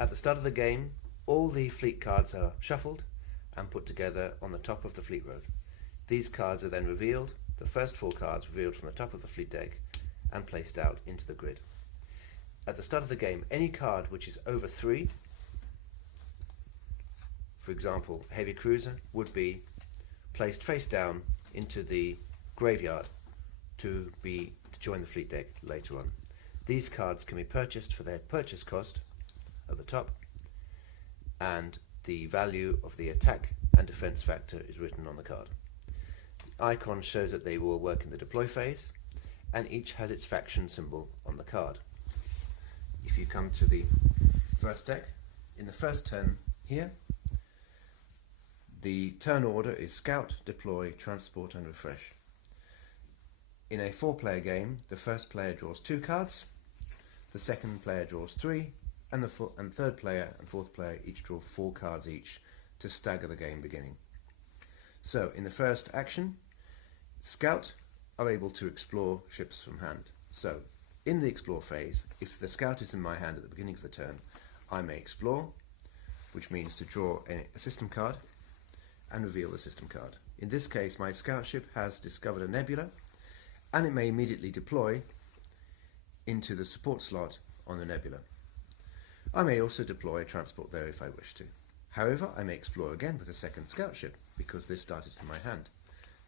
At the start of the game, all the fleet cards are shuffled and put together on the top of the fleet road. These cards are then revealed, the first 4 cards revealed from the top of the fleet deck and placed out into the grid. At the start of the game, any card which is over 3, for example, heavy cruiser, would be placed face down into the graveyard to join the fleet deck later on. These cards can be purchased for their purchase cost at the top, and the value of the attack and defense factor is written on the card. The icon shows that they will work in the deploy phase, and each has its faction symbol on the card. If you come to the first deck, in the first turn here, the turn order is Scout, Deploy, Transport and Refresh. In a 4-player game, the first player draws 2 cards, the second player draws 3, and the third player and fourth player each draw 4 cards each to stagger the game beginning. So in the first action, Scout are able to explore ships from hand. So in the explore phase, if the Scout is in my hand at the beginning of the turn, I may explore, which means to draw a system card and reveal the system card. In this case, my Scout ship has discovered a nebula, and it may immediately deploy into the support slot on the nebula. I may also deploy a transport there if I wish to. However, I may explore again with a second Scout ship because this started in my hand.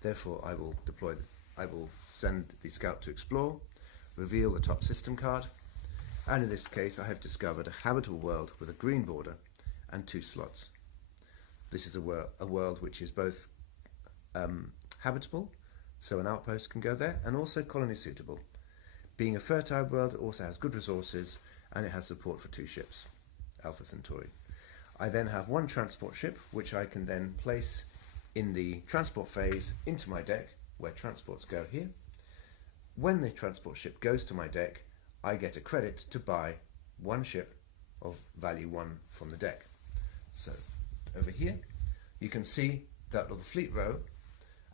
Therefore, I will send the Scout to explore, reveal the top system card, and in this case I have discovered a habitable world with a green border and 2 slots. This is a world which is both habitable, so an outpost can go there, and also colony suitable. Being a fertile world, it also has good resources, and it has support for 2 ships, Alpha Centauri. I then have 1 transport ship, which I can then place in the transport phase into my deck, where transports go here. When the transport ship goes to my deck, I get a credit to buy 1 ship of value 1 from the deck. So over here, you can see that of the fleet row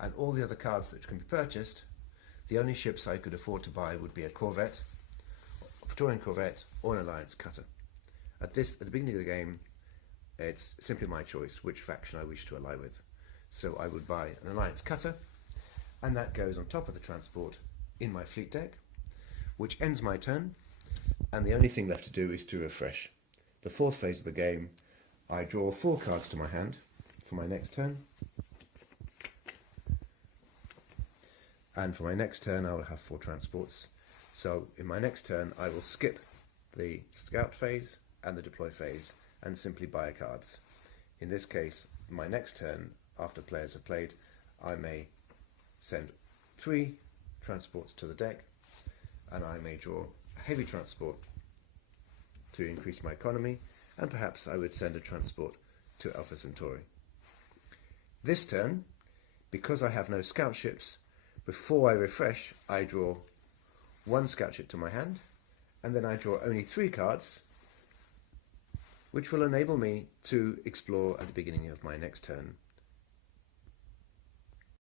and all the other cards that can be purchased, the only ships I could afford to buy would be a corvette, a Praetoran corvette, or an alliance cutter. At the beginning of the game, it's simply my choice which faction I wish to ally with. So I would buy an alliance cutter, and that goes on top of the transport in my fleet deck, which ends my turn, and the only thing left to do is to refresh. The 4th phase of the game, I draw 4 cards to my hand for my next turn, and for my next turn I will have 4 transports. So in my next turn I will skip the Scout phase and the deploy phase and simply buy cards. In this case, my next turn, after players have played, I may send 3 transports to the deck, and I may draw a heavy transport to increase my economy, and perhaps I would send a transport to Alpha Centauri. This turn, because I have no Scout ships, before I refresh, I draw 1 Scout ship to my hand, and then I draw only 3 cards, which will enable me to explore at the beginning of my next turn